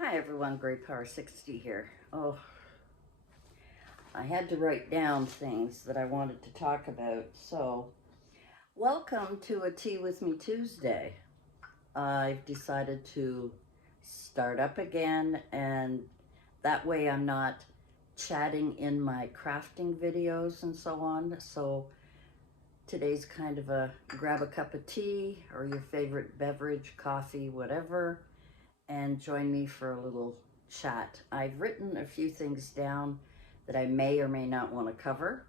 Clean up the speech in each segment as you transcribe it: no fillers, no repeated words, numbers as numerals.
Hi everyone, Great Power 60 here. Oh, I had to write down things that I wanted to talk about. So, welcome to a Tea With Me Tuesday. I've decided to start up again, and that way I'm not chatting in my crafting videos and so on. So, today's kind of a grab a cup of tea or your favorite beverage, coffee, whatever, and join me for a little chat. I've written a few things down that I may or may not want to cover,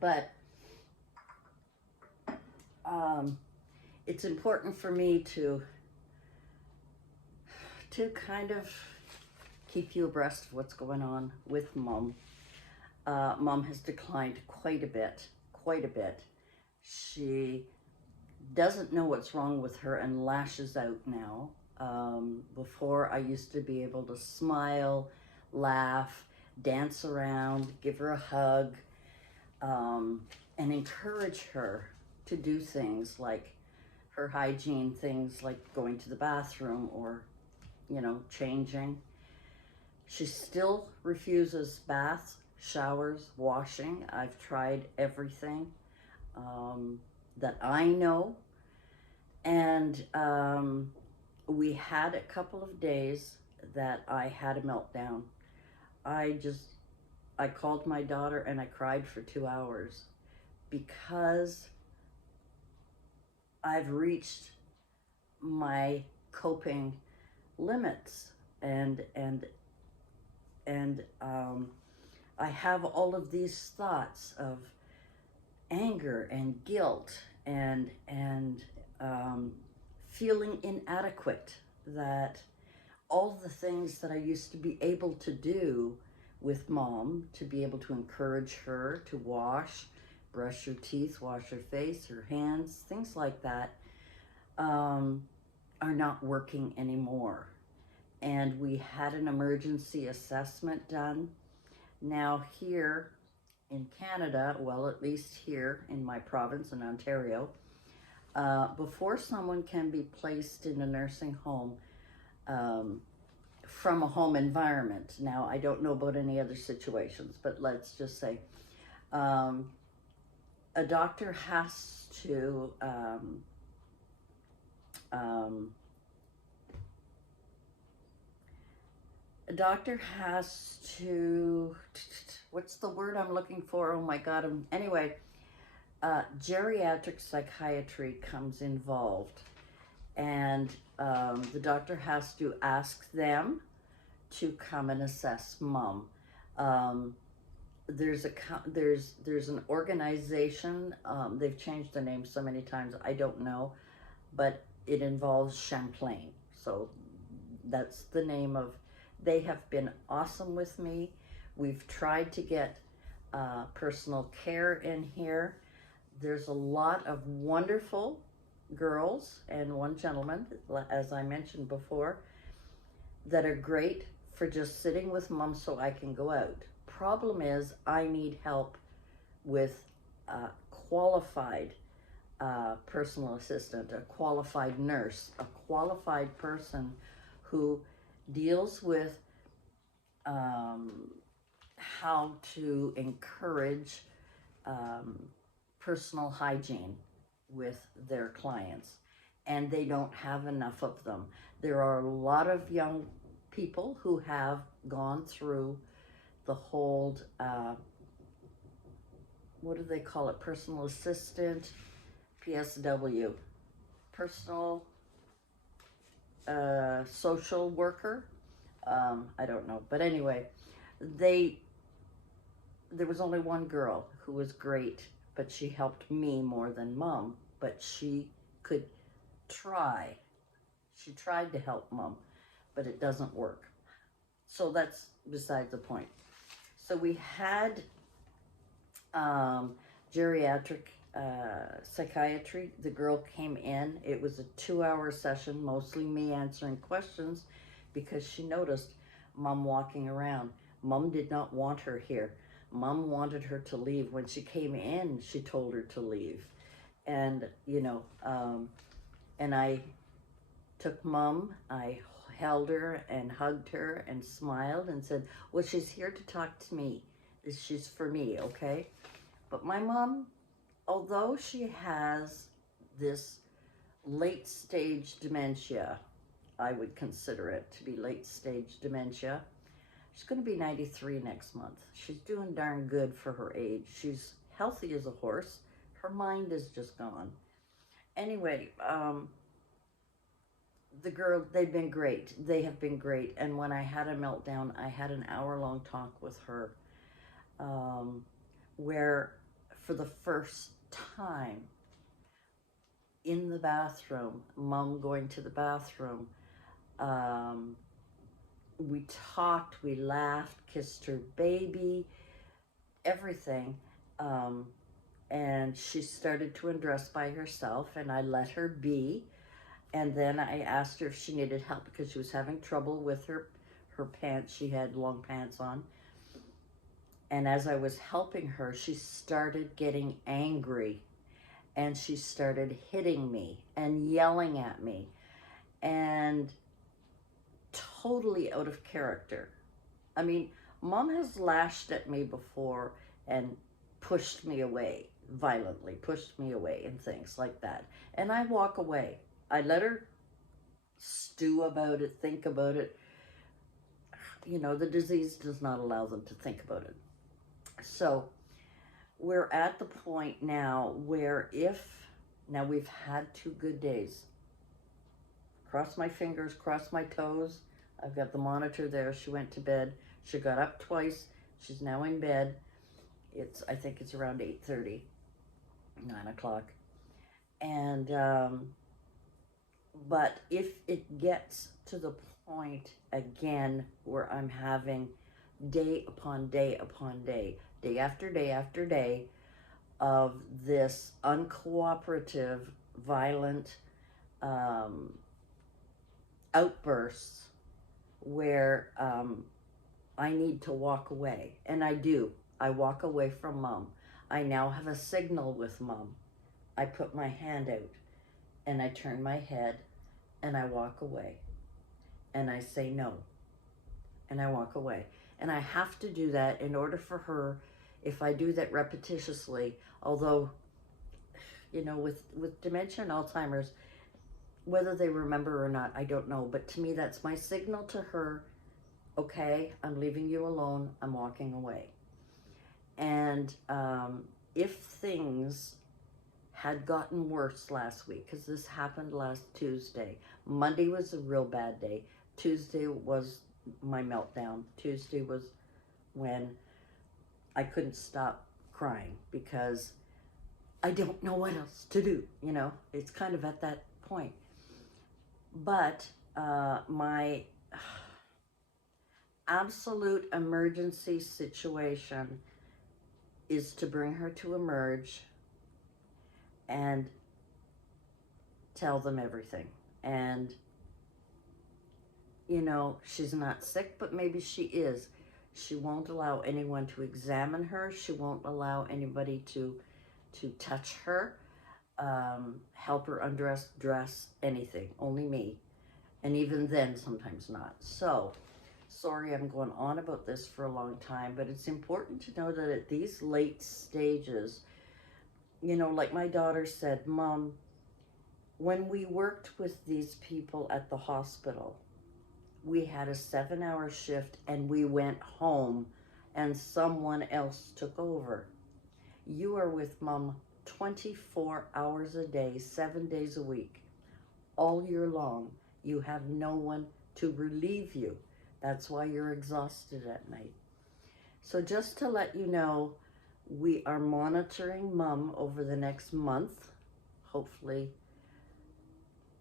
but it's important for me to kind of keep you abreast of what's going on with Mom. Mom has declined quite a bit, quite a bit. She doesn't know what's wrong with her and lashes out now. Before, I used to be able to smile, laugh, dance around, give her a hug, and encourage her to do things like her hygiene things, like going to the bathroom or, changing. She still refuses baths, showers, washing. I've tried everything that I know. And we had a couple of days that I had a meltdown. I called my daughter and I cried for 2 hours because I've reached my coping limits, and I have all of these thoughts of anger and guilt and feeling inadequate, that all the things that I used to be able to do with Mom, to be able to encourage her to wash, brush her teeth, wash her face, her hands, things like that, are not working anymore. And we had an emergency assessment done. Now here in Canada, well, at least here in my province in Ontario, before someone can be placed in a nursing home from a home environment. Now, I don't know about any other situations, but let's just say a doctor has to what's the word I'm looking for? Oh my God. Anyway, geriatric psychiatry comes involved, and the doctor has to ask them to come and assess Mom. There's an organization. They've changed the name so many times, I don't know, but it involves Champlain. So that's the name of. They have been awesome with me. We've tried to get personal care in here. There's a lot of wonderful girls and one gentleman, as I mentioned before, that are great for just sitting with Mom so I can go out. Problem is, I need help with a qualified personal assistant, a qualified nurse, a qualified person who deals with how to encourage personal hygiene with their clients, and they don't have enough of them. There are a lot of young people who have gone through the whole, what do they call it, personal assistant, PSW, personal social worker, I don't know, but anyway, there was only one girl who was great, but she helped me more than Mom, but she could try. She tried to help Mom, but it doesn't work. So that's beside the point. So we had geriatric psychiatry. The girl came in. It was a 2-hour session, mostly me answering questions, because she noticed Mom walking around. Mom did not want her here. Mom wanted her to leave. When she came in, she told her to leave. And, and I took Mom, I held her and hugged her and smiled and said, well, she's here to talk to me. She's for me, okay? But my mom, although she has this late stage dementia, I would consider it to be late stage dementia. She's going to be 93 next month. She's doing darn good for her age. She's healthy as a horse. Her mind is just gone. Anyway, the girl, they've been great. They have been great. And when I had a meltdown, I had an hour-long talk with her, where for the first time in the bathroom, Mom going to the bathroom, we talked, we laughed, kissed her baby, everything. And she started to undress by herself, and I let her be. And then I asked her if she needed help because she was having trouble with her pants. She had long pants on. And as I was helping her, she started getting angry, and she started hitting me and yelling at me, and totally out of character. I mean, Mom has lashed at me before and pushed me away, violently pushed me away and things like that. And I walk away. I let her stew about it, think about it. You know, the disease does not allow them to think about it. So we're at the point now where now we've had 2 good days. Cross my fingers, cross my toes. I've got the monitor there. She went to bed. She got up twice. She's now in bed. I think it's around 8:30, 9 o'clock. And, but if it gets to the point again where I'm having day upon day upon day, day after day after day of this uncooperative, violent outbursts where I need to walk away, and I do. I walk away from Mom. I now have a signal with Mom. I put my hand out and I turn my head and I walk away and I say no and I walk away. And I have to do that in order for her. If I do that repetitiously, although, you know, with dementia and Alzheimer's, whether they remember or not, I don't know. But to me, that's my signal to her, okay, I'm leaving you alone, I'm walking away. And if things had gotten worse last week, because this happened last Tuesday, Monday was a real bad day. Tuesday was my meltdown. Tuesday was when I couldn't stop crying because I don't know what else to do, you know. It's kind of at that point. But my absolute emergency situation is to bring her to Emerge and tell them everything. And, you know, she's not sick, but maybe she is. She won't allow anyone to examine her. She won't allow anybody to touch her, help her undress, dress, anything. Only me. And even then, sometimes not. So, sorry I'm going on about this for a long time, but it's important to know that at these late stages, you know, like my daughter said, Mom, when we worked with these people at the hospital, we had a 7-hour shift and we went home and someone else took over. You are with Mom 24 hours a day, 7 days a week, all year long. You have no one to relieve you. That's why you're exhausted at night. So just to let you know, we are monitoring Mom over the next month, hopefully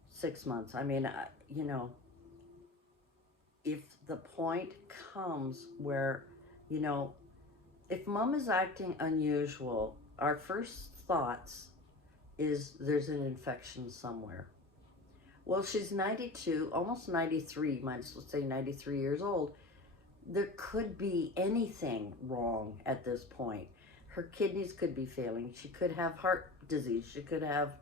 6 months. I mean, you know, if the point comes where, you know, if Mom is acting unusual, our first thoughts is there's an infection somewhere. Well, she's 92, almost 93, might as well say 93 years old. There could be anything wrong at this point. Her kidneys could be failing. She could have heart disease. She could have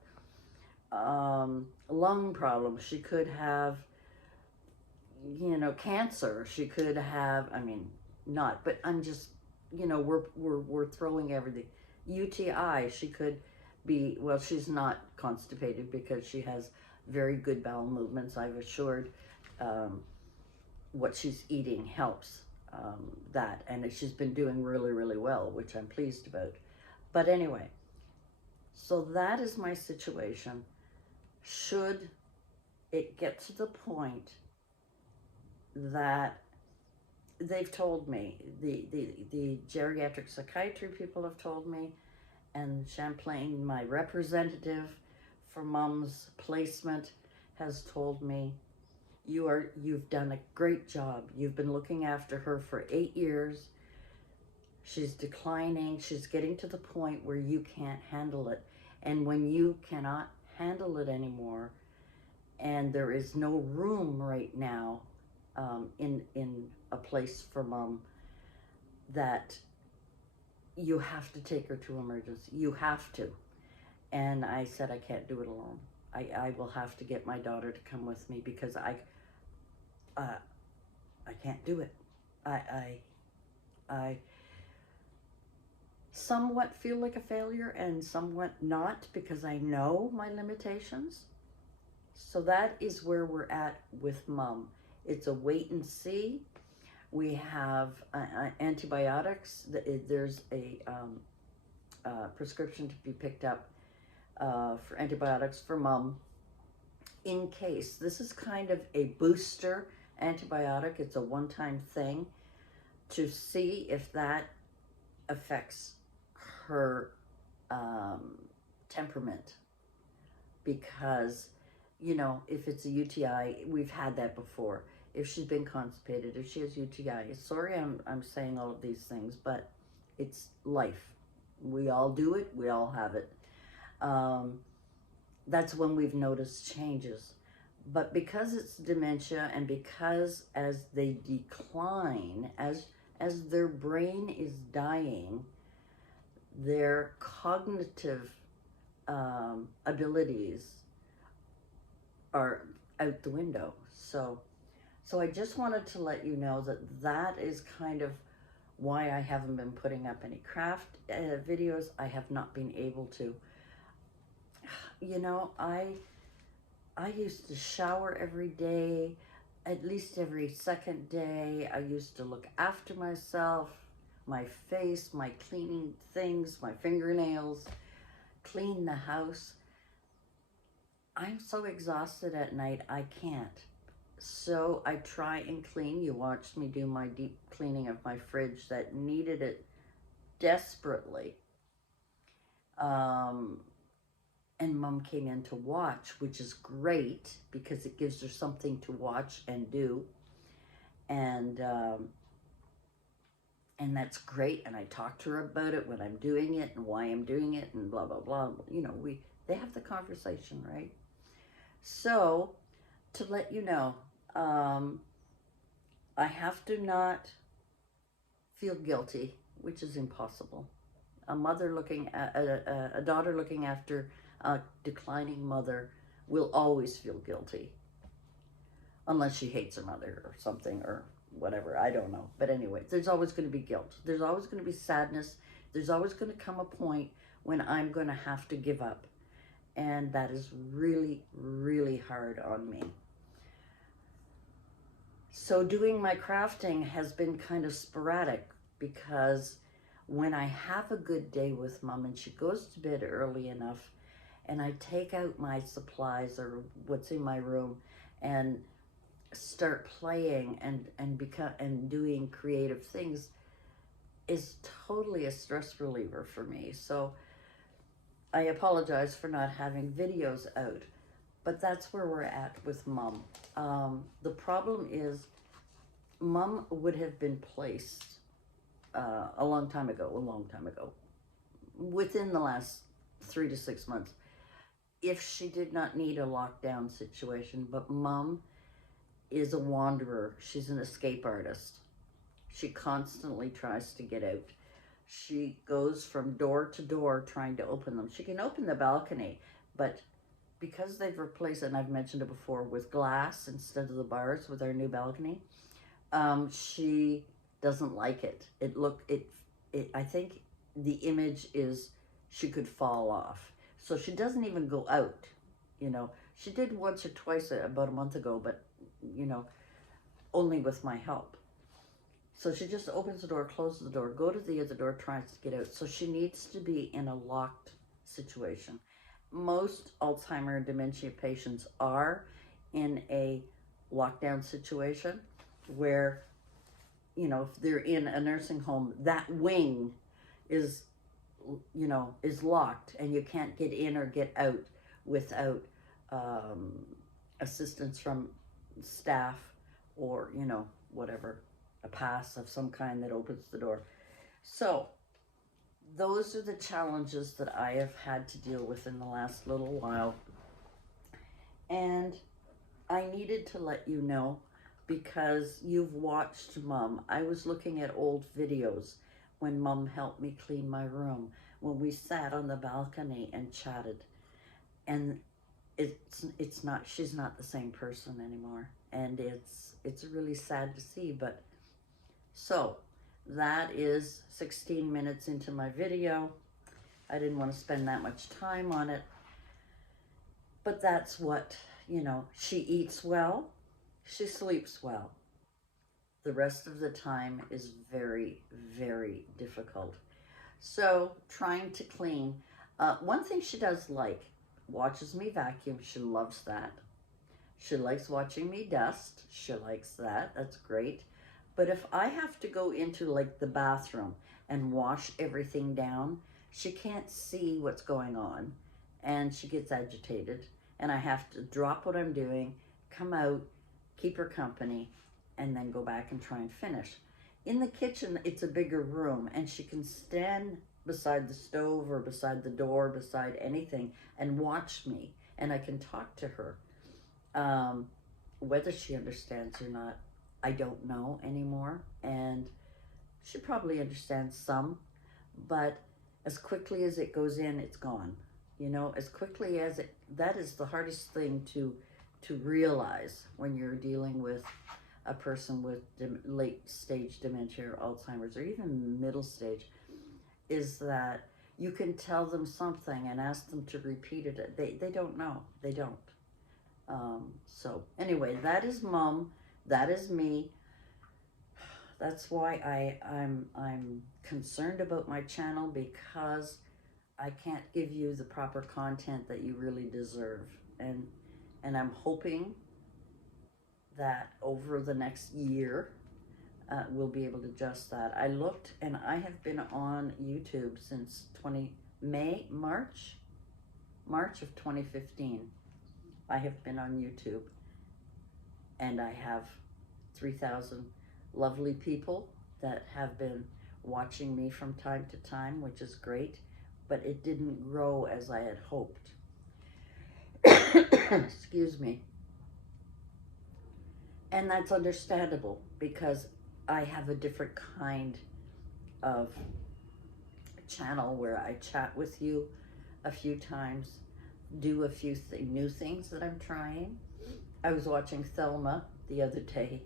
lung problems. She could have, you know, cancer. She could have, I mean, not, but I'm just, you know, we're throwing everything. UTI, she could be, well, she's not constipated because she has very good bowel movements. I've assured what she's eating helps that, and she's been doing really, really well, which I'm pleased about. But anyway, so that is my situation. Should it get to the point that they've told me, the geriatric psychiatry people have told me, and Champlain, my representative for Mom's placement, has told me, you've done a great job. You've been looking after her for 8 years. She's declining. She's getting to the point where you can't handle it. And when you cannot handle it anymore, and there is no room right now in a place for Mom, that you have to take her to emergency. You have to. And I said, I can't do it alone. I will have to get my daughter to come with me because I can't do it. I somewhat feel like a failure and somewhat not, because I know my limitations. So that is where we're at with Mom. It's a wait and see. We have antibiotics. There's a prescription to be picked up for antibiotics for Mom in case. This is kind of a booster antibiotic. It's a one-time thing to see if that affects her temperament, because, you know, if it's a UTI, we've had that before. If she's been constipated, if she has UTI, sorry I'm saying all of these things, but it's life. We all do it, we all have it. That's when we've noticed changes. But because it's dementia, and because as they decline, as their brain is dying, their cognitive abilities are out the window. So I just wanted to let you know that that is kind of why I haven't been putting up any craft videos. I have not been able to. You know, I used to shower every day, at least every second day. I used to look after myself, my face, my cleaning things, my fingernails, clean the house. I'm so exhausted at night, I can't. So I try and clean. You watched me do my deep cleaning of my fridge that needed it desperately. And Mom came in to watch, which is great because it gives her something to watch and do. And that's great. And I talk to her about it when I'm doing it and why I'm doing it and blah, blah, blah. You know, they have the conversation, right? So to let you know, I have to not feel guilty, which is impossible. A mother looking at a daughter looking after a declining mother will always feel guilty, unless she hates her mother or something or whatever. I don't know. But anyway, there's always going to be guilt. There's always going to be sadness. There's always going to come a point when I'm going to have to give up. And that is really, really hard on me. So doing my crafting has been kind of sporadic, because when I have a good day with Mom and she goes to bed early enough, and I take out my supplies or what's in my room and start playing and doing creative things, is totally a stress reliever for me. So I apologize for not having videos out, but that's where we're at with Mom. The problem is Mom would have been placed a long time ago, within the last 3 to 6 months, if she did not need a lockdown situation. But Mom is a wanderer. She's an escape artist. She constantly tries to get out. She goes from door to door trying to open them. She can open the balcony, but because they've replaced, and I've mentioned it before, with glass instead of the bars with our new balcony, she doesn't like it. I think the image is she could fall off. So she doesn't even go out, you know. She did once or twice about a month ago, but, you know, only with my help. So she just opens the door, closes the door, go to the other door, tries to get out. So she needs to be in a locked situation. Most Alzheimer dementia patients are in a lockdown situation where, you know, if they're in a nursing home, that wing is, you know, is locked and you can't get in or get out without assistance from staff or, you know, whatever, a pass of some kind that opens the door. So those are the challenges that I have had to deal with in the last little while. And I needed to let you know because you've watched Mom. I was looking at old videos when Mom helped me clean my room, when we sat on the balcony and chatted. And it's not, she's not the same person anymore. And it's really sad to see, but so that is 16 minutes into my video. I didn't want to spend that much time on it, but that's what, you know, she eats well, she sleeps well. The rest of the time is very, very difficult. So trying to clean. One thing she does like, watches me vacuum. She loves that. She likes watching me dust. She likes that. That's great. But if I have to go into like the bathroom and wash everything down, she can't see what's going on and she gets agitated. And I have to drop what I'm doing, come out, keep her company, and then go back and try and finish. In the kitchen, it's a bigger room and she can stand beside the stove or beside the door, beside anything, and watch me, and I can talk to her. Whether she understands or not, I don't know anymore, and she probably understands some, but as quickly as it goes in, it's gone. You know, as quickly as it, that is the hardest thing to realize when you're dealing with a person with late stage dementia or Alzheimer's or even middle stage, is that you can tell them something and ask them to repeat it. They don't know. They don't. So anyway, that is Mom. That is me. That's why I'm concerned about my channel, because I can't give you the proper content that you really deserve. And I'm hoping that over the next year, we'll be able to adjust that. I looked, and I have been on YouTube since March of 2015. I have been on YouTube, and I have 3,000 lovely people that have been watching me from time to time, which is great, but it didn't grow as I had hoped. Excuse me. And that's understandable, because I have a different kind of channel where I chat with you a few times, do a few new things that I'm trying. I was watching Thelma the other day,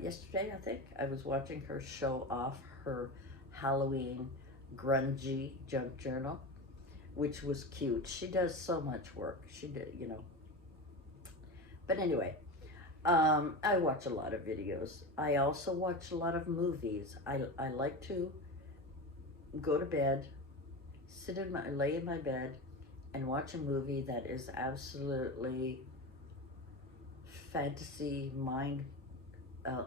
yesterday I think. I was watching her show off her Halloween grungy junk journal, which was cute. She does so much work. She did, you know. But anyway, I watch a lot of videos. I also watch a lot of movies. I like to go to bed, lay in my bed, and watch a movie that is absolutely fantasy, mind,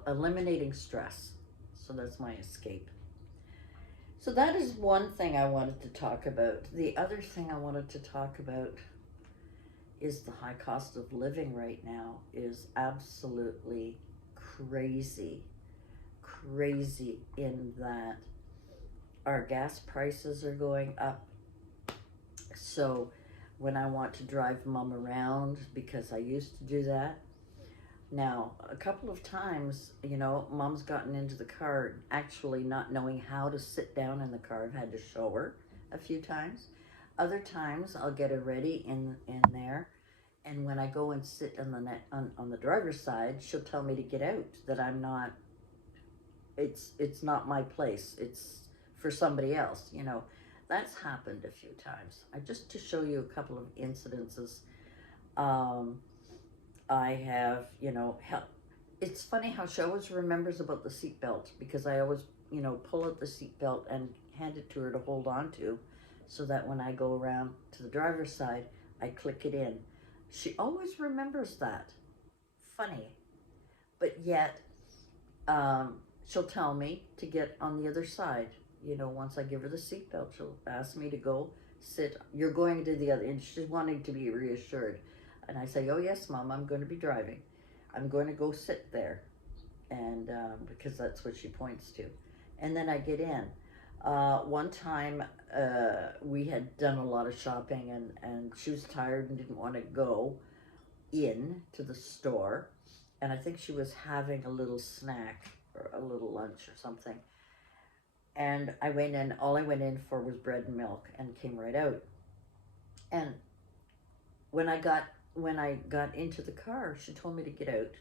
eliminating stress. So that's my escape. So that is one thing I wanted to talk about. The other thing I wanted to talk about is the high cost of living right now is absolutely crazy. Crazy in that our gas prices are going up. So when I want to drive Mom around, because I used to do that, now a couple of times, you know, Mom's gotten into the car actually not knowing how to sit down in the car. I've had to show her a few times. Other times I'll get her ready in there, and when I go and sit on the on the driver's side, she'll tell me to get out. That I'm not. It's not my place. It's for somebody else. You know, that's happened a few times. I just to show you a couple of incidences. Um, I have, you know, it's funny how she always remembers about the seatbelt because I always, you know, pull out the seatbelt and hand it to her to hold on to so that when I go around to the driver's side, I click it in. She always remembers that. Funny. But yet, she'll tell me to get on the other side. You know, once I give her the seatbelt, she'll ask me to go sit. You're going to the other, and she's wanting to be reassured. And I say, oh, yes, Mom, I'm going to be driving. I'm going to go sit there. And because that's what she points to. And then I get in. One time we had done a lot of shopping and she was tired and didn't want to go in to the store. And I think she was having a little snack or a little lunch or something. And I went in, all I went in for was bread and milk and came right out. And when I got into the car, she told me to get out.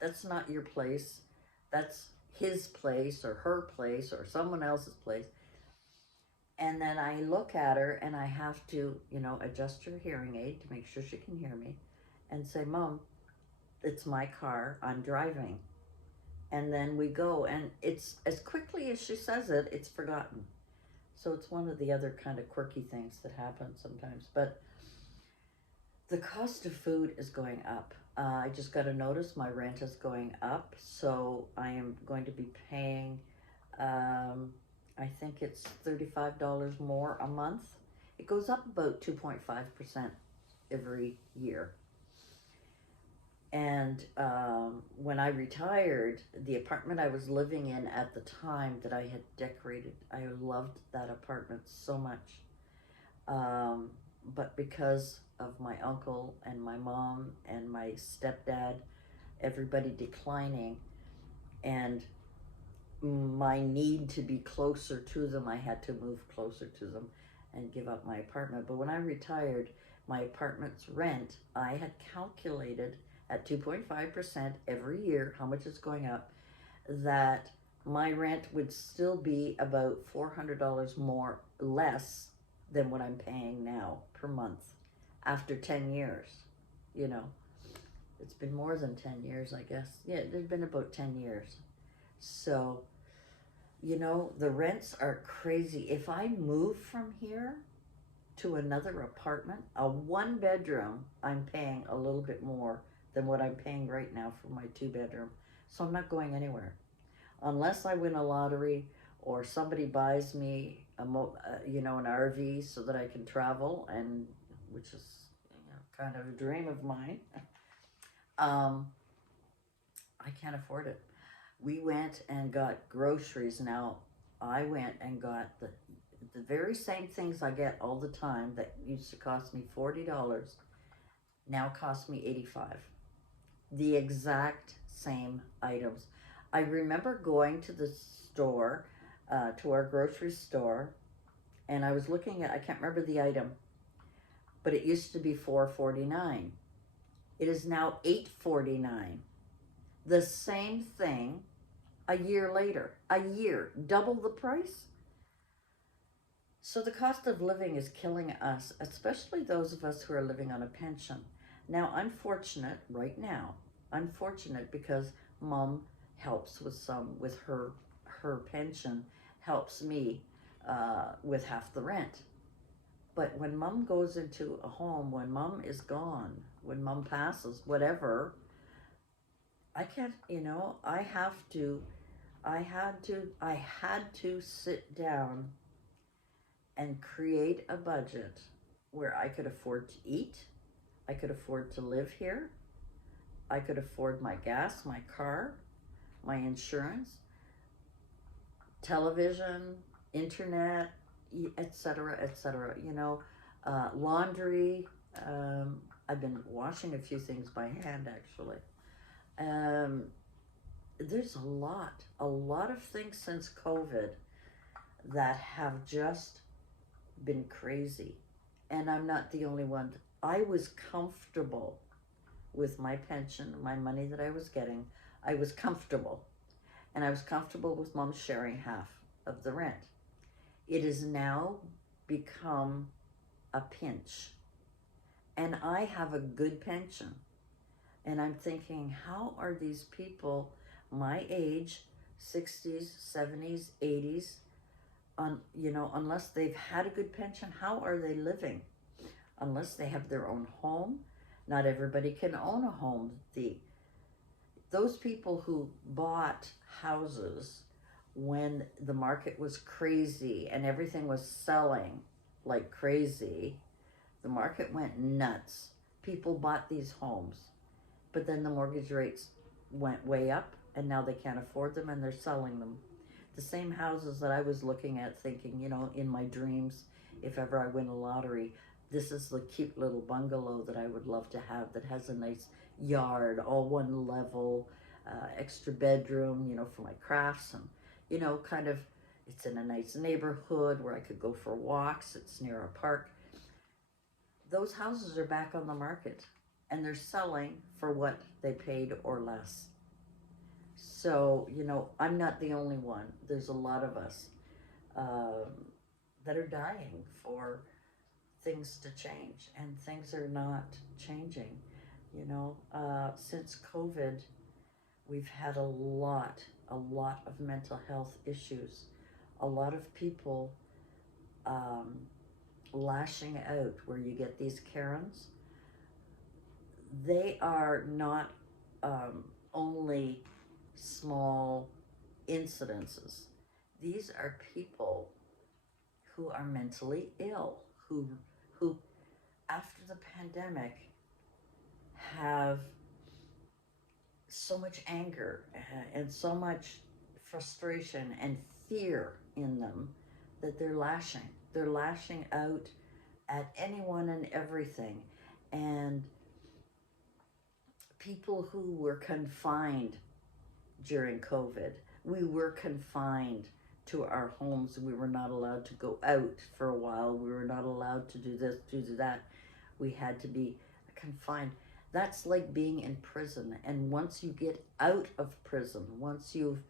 That's not your place. That's his place or her place or someone else's place. And then I look at her and I have to, you know, adjust her hearing aid to make sure she can hear me and say, Mom, it's my car, I'm driving. And then we go, and it's as quickly as she says it, it's forgotten. So it's one of the other kind of quirky things that happen sometimes. But the cost of food is going up. I just got a notice my rent is going up, so I am going to be paying, I think it's $35 more a month. It goes up about 2.5% every year. And when I retired, the apartment I was living in at the time that I had decorated, I loved that apartment so much. But because of my uncle and my mom and my stepdad, everybody declining, and my need to be closer to them, I had to move closer to them and give up my apartment. But when I retired, my apartment's rent, I had calculated at 2.5% every year, how much it's going up, that my rent would still be about $400 more less than what I'm paying now per month after 10 years. You know, it's been more than 10 years, I guess. Yeah, it's been about 10 years. So, you know, the rents are crazy. If I move from here to another apartment, a one bedroom, I'm paying a little bit more than what I'm paying right now for my 2-bedroom. So I'm not going anywhere. Unless I win a lottery or somebody buys me you know, an RV so that I can travel, and which is, you know, kind of a dream of mine. I can't afford it. We went and got groceries. Now, I went and got the very same things I get all the time that used to cost me $40 now cost me $85. The exact same items. I remember going to the store, to our grocery store, and I was looking at, I can't remember the item, but it used to be $4.49. It is now $8.49. The same thing a year later. A year, double the price. So the cost of living is killing us, especially those of us who are living on a pension. Now, unfortunate right now, unfortunate because Mom helps with her pension, helps me with half the rent. But when Mom goes into a home, when Mom is gone, when Mom passes, whatever, I can't, you know, I had to sit down and create a budget where I could afford to eat, I could afford to live here, I could afford my gas, my car, my insurance, television, internet, etc., etc. You know, laundry. I've been washing a few things by hand, actually. There's a lot of things since COVID that have just been crazy. And I'm not the only one. I was comfortable with my pension, my money that I was getting. I was comfortable. And I was comfortable with mom sharing half of the rent. It has now become a pinch. And I have a good pension. And I'm thinking, how are these people my age, 60s, 70s, 80s, unless they've had a good pension, how are they living? Unless they have their own home. Not everybody can own a home. Those people who bought houses when the market was crazy and everything was selling like crazy, the market went nuts. People bought these homes, but then the mortgage rates went way up and now they can't afford them and they're selling them. The same houses that I was looking at thinking, in my dreams, if ever I win a lottery, this is the cute little bungalow that I would love to have that has a nice yard, all one level, extra bedroom, for my crafts and, kind of, it's in a nice neighborhood where I could go for walks. It's near a park. Those houses are back on the market and they're selling for what they paid or less. So, I'm not the only one. There's a lot of us that are dying for things to change, and things are not changing. Since COVID, we've had a lot of mental health issues. A lot of people lashing out, where you get these Karens. They are not only small incidences. These are people who are mentally ill, who after the pandemic have so much anger and so much frustration and fear in them that they're lashing. They're lashing out at anyone and everything. And people who were confined during COVID, we were confined to our homes. We were not allowed to go out for a while. We were not allowed to do this, to do that. We had to be confined. That's like being in prison. And once you get out of prison, once you've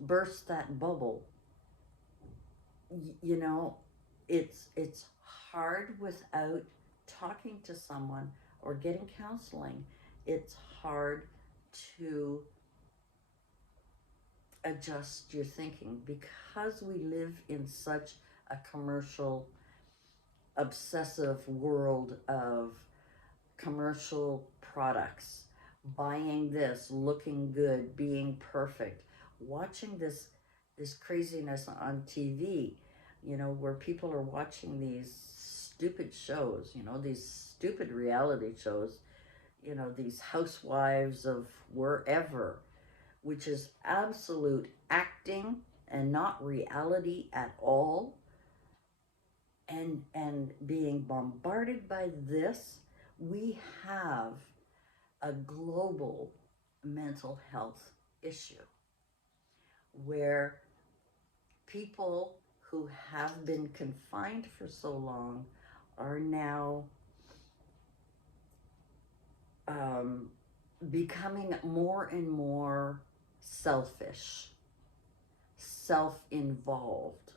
burst that bubble, it's hard without talking to someone or getting counseling. It's hard to adjust your thinking because we live in such a commercial, obsessive world of commercial products, buying this, looking good, being perfect, watching this craziness on TV, where people are watching these stupid shows, these stupid reality shows, these housewives of wherever, which is absolute acting and not reality at all. And being bombarded by this, we have a global mental health issue where people who have been confined for so long are now becoming more and more selfish, self-involved,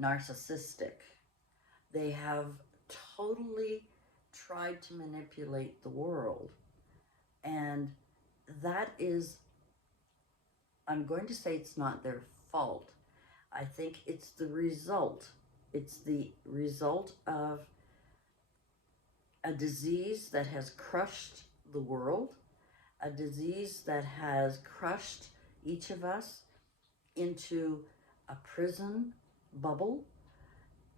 narcissistic. They have totally tried to manipulate the world. And that is, I'm going to say it's not their fault. I think it's the result. It's the result of a disease that has crushed the world, a disease that has crushed each of us into a prison bubble.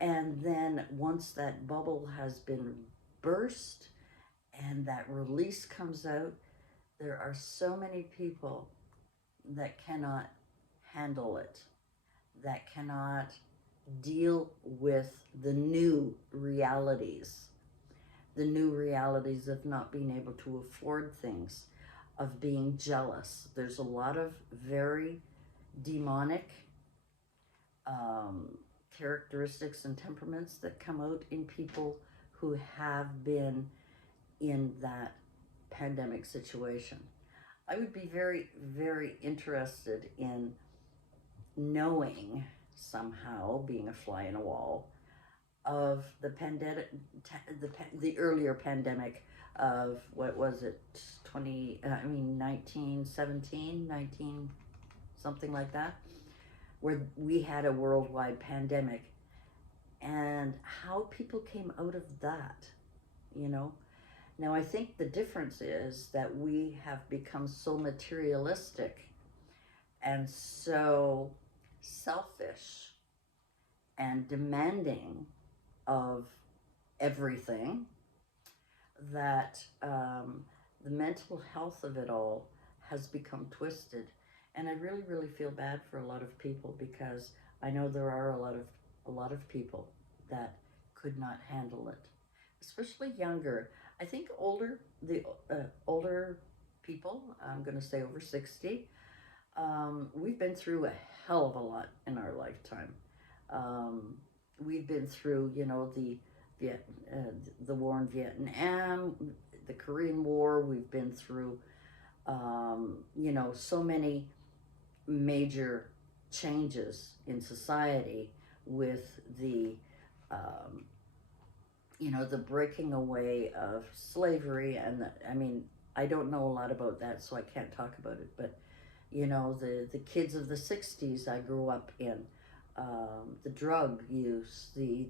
And then once that bubble has been burst and that release comes out, there are so many people that cannot handle it, that cannot deal with the new realities of not being able to afford things, of being jealous. There's a lot of very demonic characteristics and temperaments that come out in people who have been in that pandemic situation. I would be very, very interested in knowing somehow, being a fly in a wall, of the pandemic, the earlier pandemic of what was it, 1917, 19 something like that, where we had a worldwide pandemic, and how people came out of that, you know. Now I think the difference is that we have become so materialistic and so selfish and demanding of everything that the mental health of it all has become twisted. And I really, really feel bad for a lot of people, because I know there are a lot of people that could not handle it, especially younger. I think the older people, I'm going to say over 60, we've been through a hell of a lot in our lifetime. We've been through, you know, the war in Vietnam, the Korean War. We've been through, you know, so many major changes in society with the, you know, the breaking away of slavery. And I mean, I don't know a lot about that, so I can't talk about it. But, you know, the kids of the 60s I grew up in, the drug use, the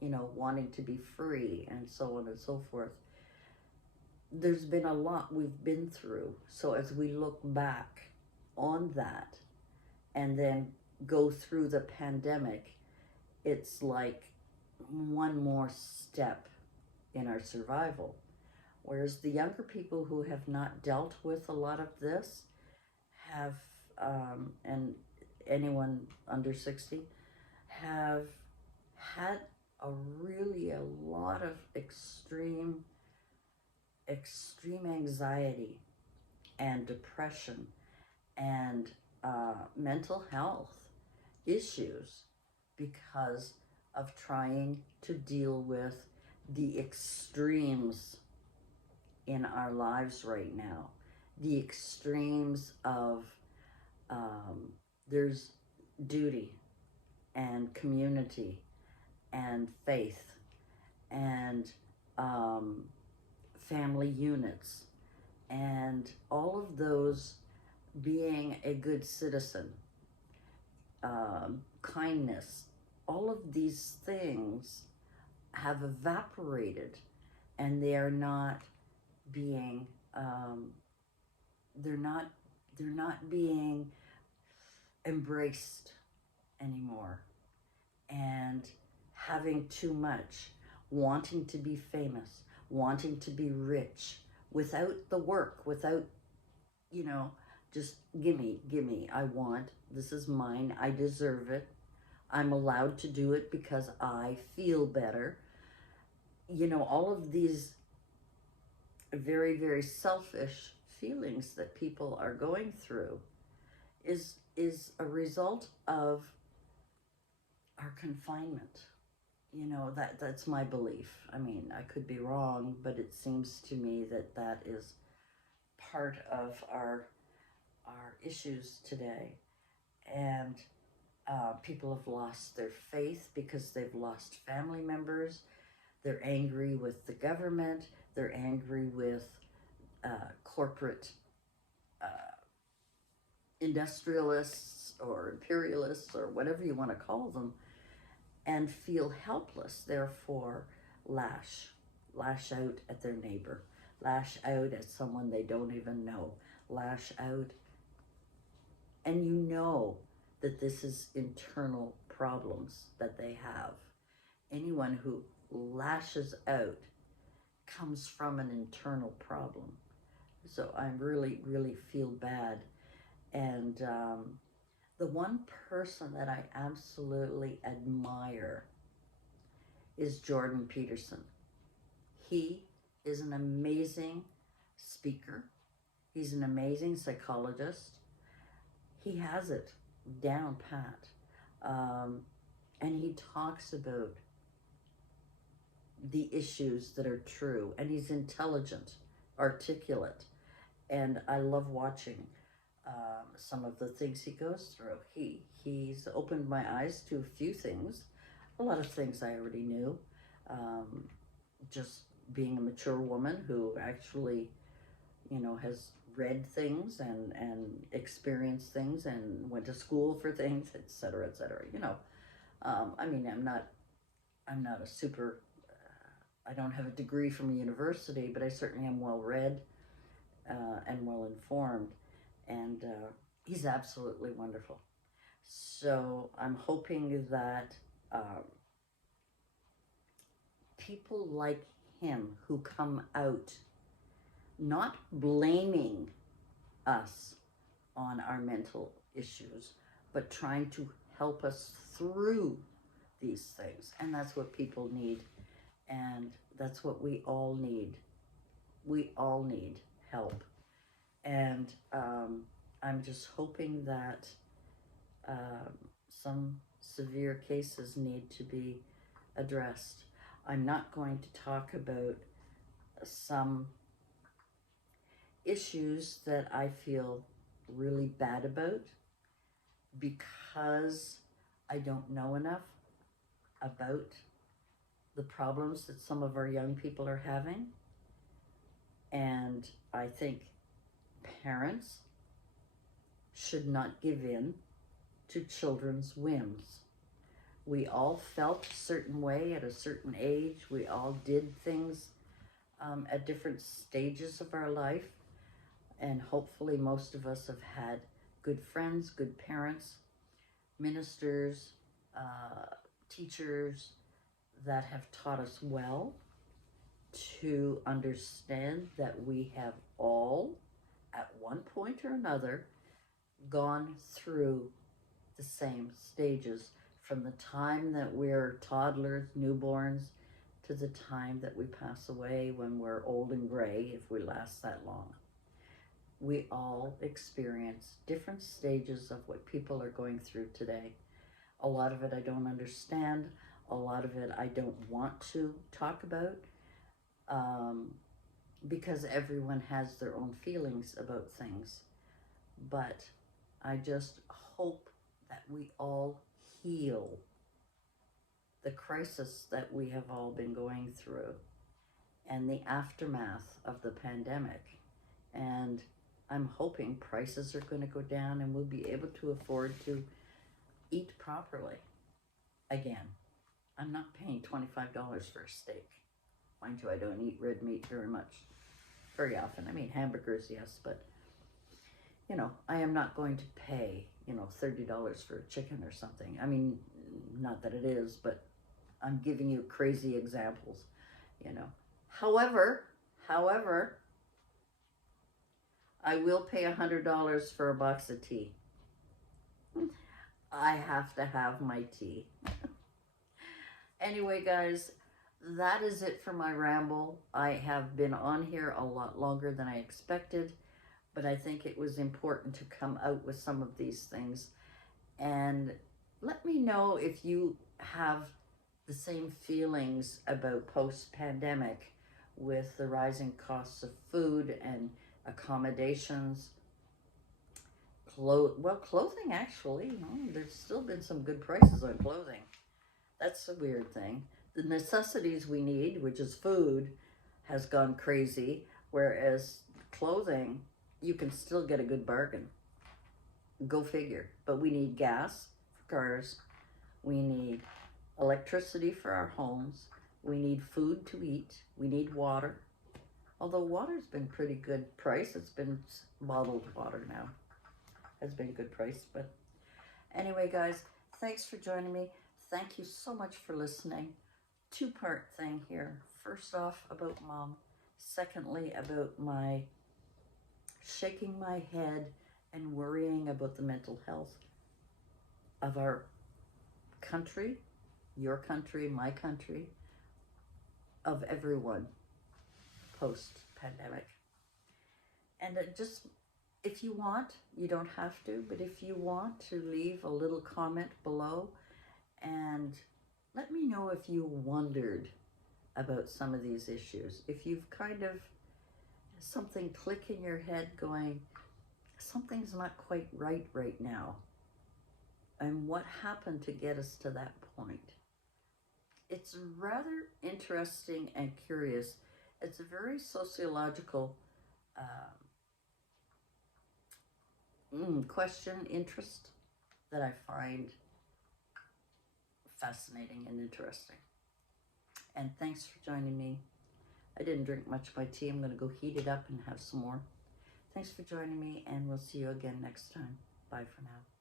you know, wanting to be free, and so on and so forth. There's been a lot we've been through. So as we look back on that and then go through the pandemic, it's like one more step in our survival. Whereas the younger people who have not dealt with a lot of this have, and anyone under 60, have had a lot of extreme anxiety and depression and mental health issues because of trying to deal with the extremes in our lives right now. The extremes of there's duty and community and faith and family units, and all of those, being a good citizen, kindness, all of these things have evaporated, and they are not being they're not being embraced anymore. And having too much, wanting to be famous, wanting to be rich, without the work, without, you know, just gimme, I want, this is mine, I deserve it, I'm allowed to do it because I feel better. You know, all of these very, very selfish feelings that people are going through is a result of our confinement. You know, that's my belief. I mean, I could be wrong, but it seems to me that that is part of our issues today. And people have lost their faith because they've lost family members. They're angry with the government. They're angry with corporate industrialists or imperialists or whatever you want to call them, and feel helpless, therefore lash out at their neighbor, lash out at someone they don't even know, lash out. And you know that this is internal problems that they have. Anyone who lashes out comes from an internal problem. So I really, really feel bad. And the one person that I absolutely admire is Jordan Peterson. He is an amazing speaker. He's an amazing psychologist. He has it down pat. and he talks about the issues that are true, and he's intelligent, articulate, and I love watching some of the things he goes through. He's opened my eyes to a few things, a lot of things I already knew. Um, just being a mature woman who actually, has read things and experienced things and went to school for things, etc., etc. I mean, I'm not a super. I don't have a degree from a university, but I certainly am well read and well informed, and he's absolutely wonderful. So I'm hoping that um, people like him who come out not blaming us on our mental issues, but trying to help us through these things. And that's what people need. And that's what we all need. We all need help. And I'm just hoping that some severe cases need to be addressed. I'm not going to talk about some issues that I feel really bad about because I don't know enough about the problems that some of our young people are having. And I think parents should not give in to children's whims. We all felt a certain way at a certain age. We all did things at different stages of our life. And hopefully most of us have had good friends, good parents, ministers, teachers that have taught us well to understand that we have all, at one point or another, gone through the same stages from the time that we're toddlers, newborns, to the time that we pass away when we're old and gray, if we last that long. We all experience different stages of what people are going through today. A lot of it I don't understand. A lot of it I don't want to talk about because everyone has their own feelings about things. But I just hope that we all heal the crisis that we have all been going through and the aftermath of the pandemic. And I'm hoping prices are going to go down and we'll be able to afford to eat properly again. I'm not paying $25 for a steak. Mind you, I don't eat red meat very often. I mean, hamburgers, yes, but, I am not going to pay, $30 for a chicken or something. I mean, not that it is, but I'm giving you crazy examples, However, I will pay $100 for a box of tea. I have to have my tea. Anyway, guys, that is it for my ramble. I have been on here a lot longer than I expected, but I think it was important to come out with some of these things. And let me know if you have the same feelings about post-pandemic with the rising costs of food and accommodations. Clothing, actually. There's still been some good prices on clothing. That's a weird thing. The necessities we need, which is food, has gone crazy, whereas clothing, you can still get a good bargain. Go figure. But we need gas for cars. We need electricity for our homes. We need food to eat. We need water. Although water's been pretty good price. It's been bottled water now. Has been good price. But anyway, guys, thanks for joining me. Thank you so much for listening. Two-part thing here. First off, about Mom. Secondly, about my shaking my head and worrying about the mental health of our country, your country, my country, of everyone post-pandemic. And just, if you want, you don't have to, but if you want to leave a little comment below And let me know if you wondered about some of these issues. If you've kind of something click in your head going, something's not quite right now. And what happened to get us to that point? It's rather interesting and curious. It's a very sociological question, interest that I find fascinating and interesting. And thanks for joining me. I didn't drink much of my tea. I'm going to go heat it up and have some more. Thanks for joining me, and we'll see you again next time. Bye for now.